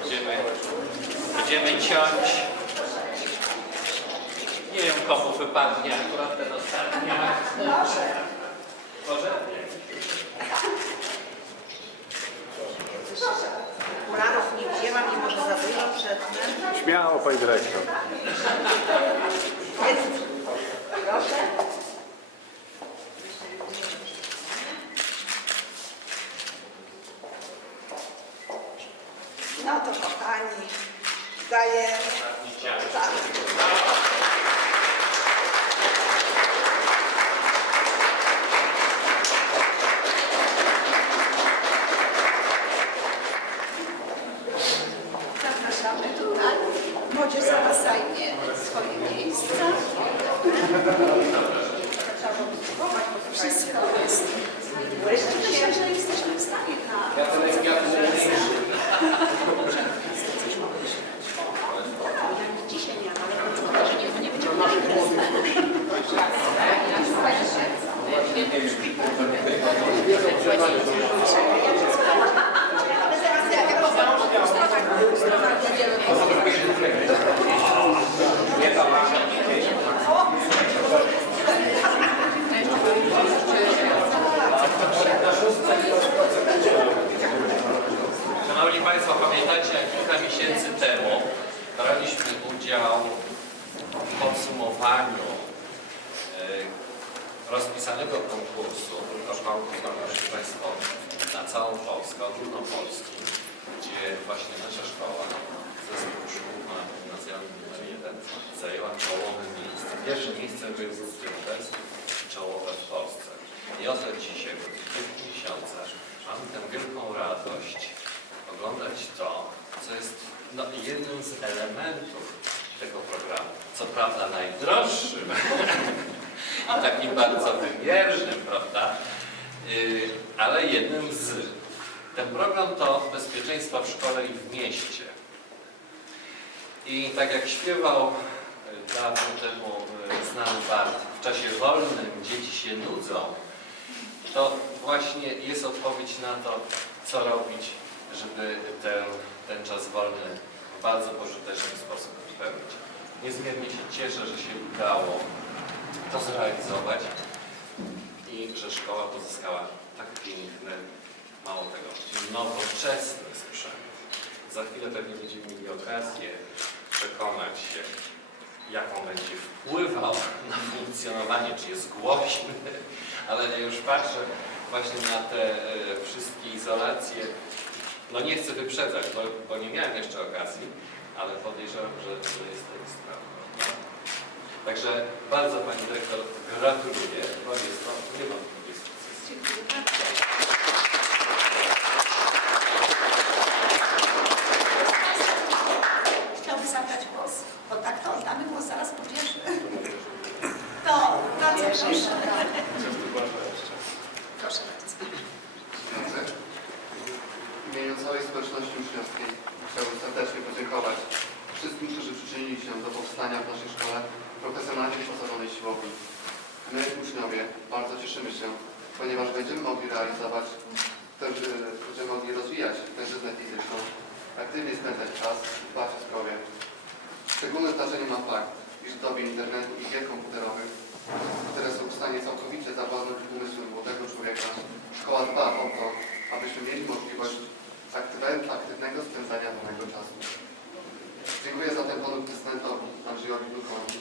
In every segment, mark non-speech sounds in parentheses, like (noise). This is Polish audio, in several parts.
Będziemy, będziemy ciąć. Nie wiem komu wypadnie akurat ten ostatni. Może? Proszę. Okularów nie wzięłam i może zawyję przed tym. Śmiało, pani dyrektor. Jest. Proszę. No to kochani, daję Ostatni ciąć. tak. Zapraszamy tutaj. Młodzież zaraz zajmie swoje miejsca. Wszystko jest. Myślę, że jesteśmy w stanie na... Dzisiaj nie, ale że nie, nie będzie Szanowni Koszmarków Proszę Państwo na całą Polskę, ogólnopolski, gdzie właśnie nasza szkoła zespół szkół gimnazjalny numer 1 zajęła czołowe miejsce. Pierwsze miejsce w województwie lubelskim i czołowe w Polsce. I oto dzisiaj, po tych kilku miesiącach, mamy tę wielką radość oglądać to, co jest no, jednym z elementów tego programu. Co prawda najdroższym, (laughs) a takim bardzo wymiernym, prawda? Yy, ale jednym z. Ten program to bezpieczeństwo w szkole i w mieście. I tak jak śpiewał y, dawno temu y, znany Bart, w czasie wolnym dzieci się nudzą, to właśnie jest odpowiedź na to, co robić, żeby ten, ten czas wolny w bardzo pożyteczny sposób wypełnić. Niezmiernie się cieszę, że się udało to zrealizować szkoła pozyskała tak piękny, mało tego, nowoczesny sprzęt. Za chwilę pewnie będziemy mieli okazję przekonać się, jak on będzie wpływał na funkcjonowanie, czy jest głośny, ale ja już patrzę właśnie na te e, wszystkie izolacje. No nie chcę wyprzedzać, bo, bo nie miałem jeszcze okazji, ale podejrzewam, że, że jest to sprawne. Także bardzo Pani Dyrektor gratuluję, bo jest to niewątpliwie. Chciałby zabrać głos, bo tak to oddamy głos zaraz młodzieży. To bardzo proszę. Proszę bardzo. W imieniu całej społeczności uczniowskiej chciałbym serdecznie podziękować wszystkim, którzy przyczynili się do powstania w naszej szkole profesjonalnie wyposażonej siłowni. My, uczniowie, bardzo cieszymy się, ponieważ będziemy mogli realizować, też, e, będziemy mogli rozwijać tężyznę fizyczną, aktywnie spędzać czas, dbać o zdrowie. Szczególne znaczenie ma fakt, iż w dobie internetu i gier komputerowych, które są w stanie całkowicie zawładnąć umysłem młodego człowieka, szkoła dba o to, abyśmy mieli możliwość aktywnego spędzania wolnego czasu. Dziękuję zatem panu prezydentowi Andrzejowi Duchowi,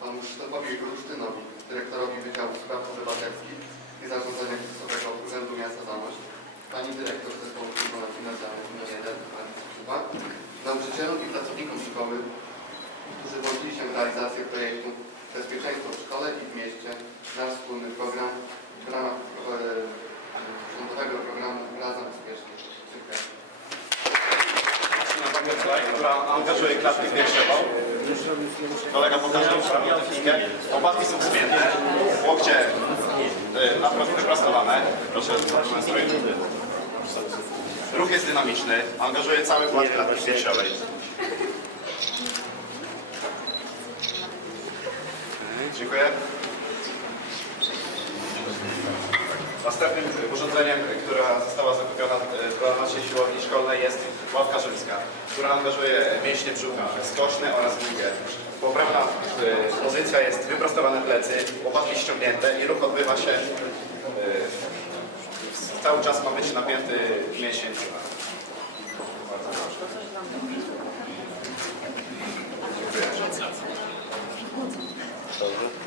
panu Krzysztofowi Rusztynowi, dyrektorowi Wydziału Spraw Obywatelskich i Zarządzania Kryzysowego Urzędu Miasta Zamość, pani dyrektor Zespołu Szkoły Gimnazjalnej nr 1 pani Krzysztofa, nauczycielom i pracownikom szkoły, którzy włączyli się w realizację projektu Bezpieczeństwo w szkole i w mieście, nasz wspólny program w ramach e, rządowego programu Razem Bezpiecznie. Dziękuję. która angażuje klatkę piersiową. Kolega pokaże prawą technikę. Łopatki są spięte, łokcie y, napros- wyprostowane. Proszę. Ruch jest dynamiczny, angażuje cały kład klatki piersiowej. Dziękuję. Następnym urządzeniem, które została zakupiona e, dla naszej siłowni szkolnej jest ławka rzymska, która angażuje mięśnie brzucha skoczne oraz długie. Poprawna e, pozycja jest wyprostowane plecy, łopatki ściągnięte i ruch odbywa się e, cały czas ma być napięty mięsień.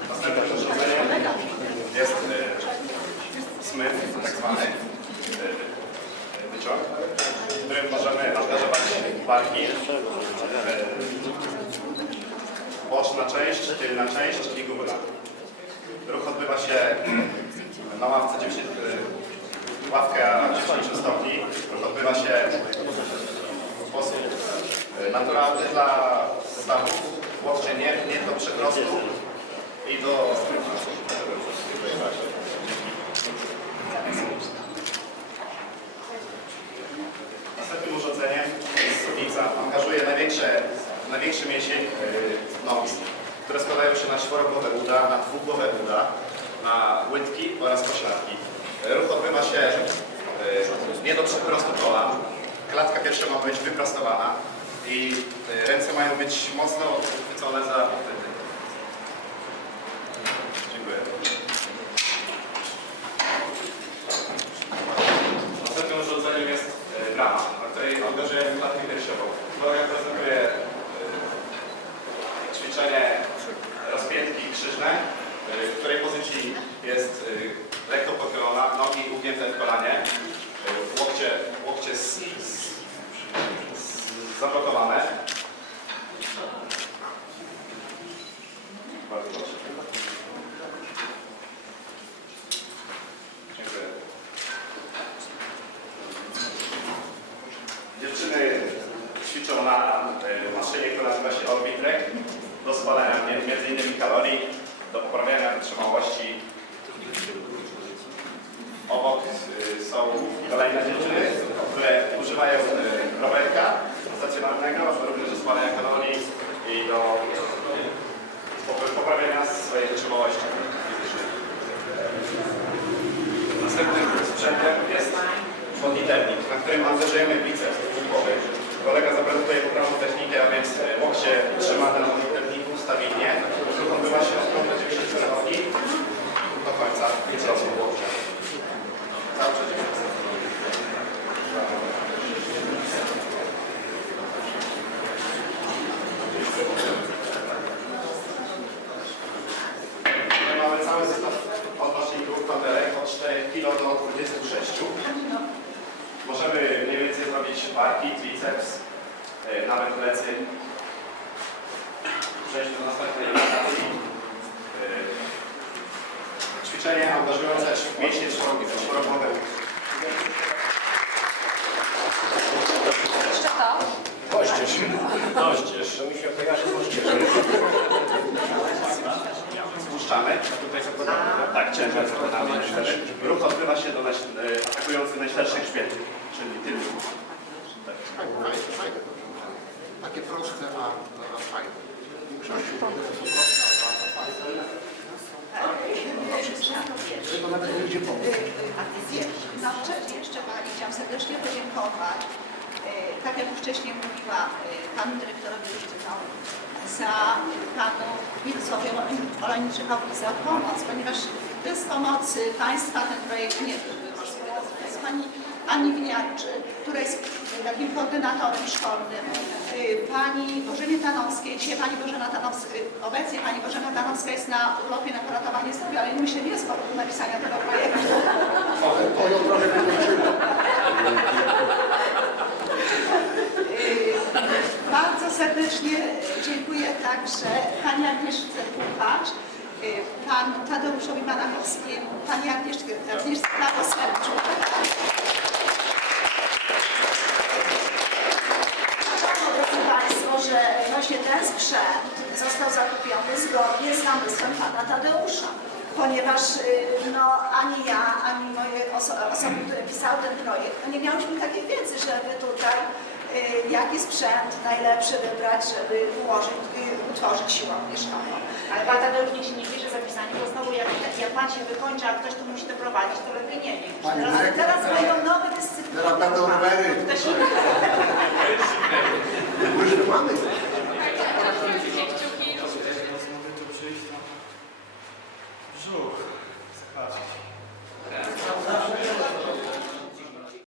Następne urządzenie jest e, smyk, tak zwany e, wyciąg, w którym możemy angażować barki, e, boczna część, tylna część i górna. Ruch odbywa się na ławce 90, e, ławka 90 stopni. Odbywa się w sposób e, naturalny dla stawów. Łokcie nie, nie do przeprostu i do Następnym urządzeniem jest suwnica. Angażuje największe, największy mięsień yy, nogi, które składają się na czworogłowe uda, na dwugłowe uda, na łydki oraz pośladki. Ruch odbywa się yy, nie do przeprostu kolan. Klatka piersiowa ma być wyprostowana i yy, ręce mają być mocno uchwycone za uchwyty. Dziękuję. Następnym urządzeniem jest e, brama, na której angażujemy klatkę piersiową. Kolega prezentuje e, ćwiczenie rozpiętki krzyżne, e, w pozycji jest e, lekko pochylona, nogi ugięte w kolanie, e, łokcie, łokcie z, zablokowane. Bardzo proszę. Dziękuję. Dziewczyny ćwiczą na e, maszynie, która nazywa się Orbitrek do spalania m.in. kalorii, do poprawiania wytrzymałości. Obok e, są kolejne dziewczyny, które używają e, rowerka stacjonarnego, również do spalania kalorii i do poprawiania swojej wytrzymałości. Następnym sprzętem jest modlitewnik, na którym angażujemy biceps głowy. Kolega zaprezentuje poprawną technikę, a więc e, łokcie trzymane na modlitewniku. Ruch odbywa się od kąta 90 nogi do końca wzrostu łokcia. Cały czas 90 My mamy cały zestaw odnośników, patelek od 4 kg do 26 Możemy mniej więcej zrobić barki, triceps, e, nawet plecy. Przejść do następnej ilustracji. E, Ćwiczenie angażujące mięśnie czworogłowe. Moździerz. Moździerz. To mi się kojarzy moździerz. Puszczamy. Tutaj. Tak, ciężar wykonany. Ruch odbywa się do e, atakujących najstarszych świętych, czyli tylków. Fajne. Takie proste, a, fajne. A ty jeszcze, chciałam serdecznie podziękować tak jak już wcześniej mówiłam, e, Panu Dyrektorowi Juszczynowi za Panu Mirosławowi Olańczykowi za pomoc, ponieważ bez pomocy Państwa ten projekt nie byłby możliwy. To jest Pani Ani Winiarczy, która jest takim koordynatorem szkolnym, Pani Bożenie Tanowskiej, dzisiaj Pani Bożena Tanowska, obecnie Pani Bożena Tanowska jest na urlopie na poratowanie zdrowia, ale myślę, nie z powodu napisania tego projektu. Ale to ją trochę. (laughs) Y, Bardzo serdecznie dziękuję także Pani Agnieszce Puchacz, y, Panu Tadeuszowi Banachowskiemu, Pani Agnieszce, Klawoserczu. Drodzy Państwo, że właśnie ten sprzęt został zakupiony zgodnie z namysłem Pana Tadeusza, ponieważ y, no, ani ja, ani moje oso osoby, które pisały ten projekt, no, nie miałyśmy takiej wiedzy, żeby tutaj jaki sprzęt najlepszy wybrać, żeby ułożyć, utworzyć siłownię szkolną. Ale Pan Tadeusz niech się nie bierze za pisanie, bo znowu jak, jak Pan się wykończy, a ktoś tu musi to prowadzić, to lepiej nie. Pani Ale dyrektor, teraz będą nowe dyscypliny. teraz będą rowery. Ktoś inny.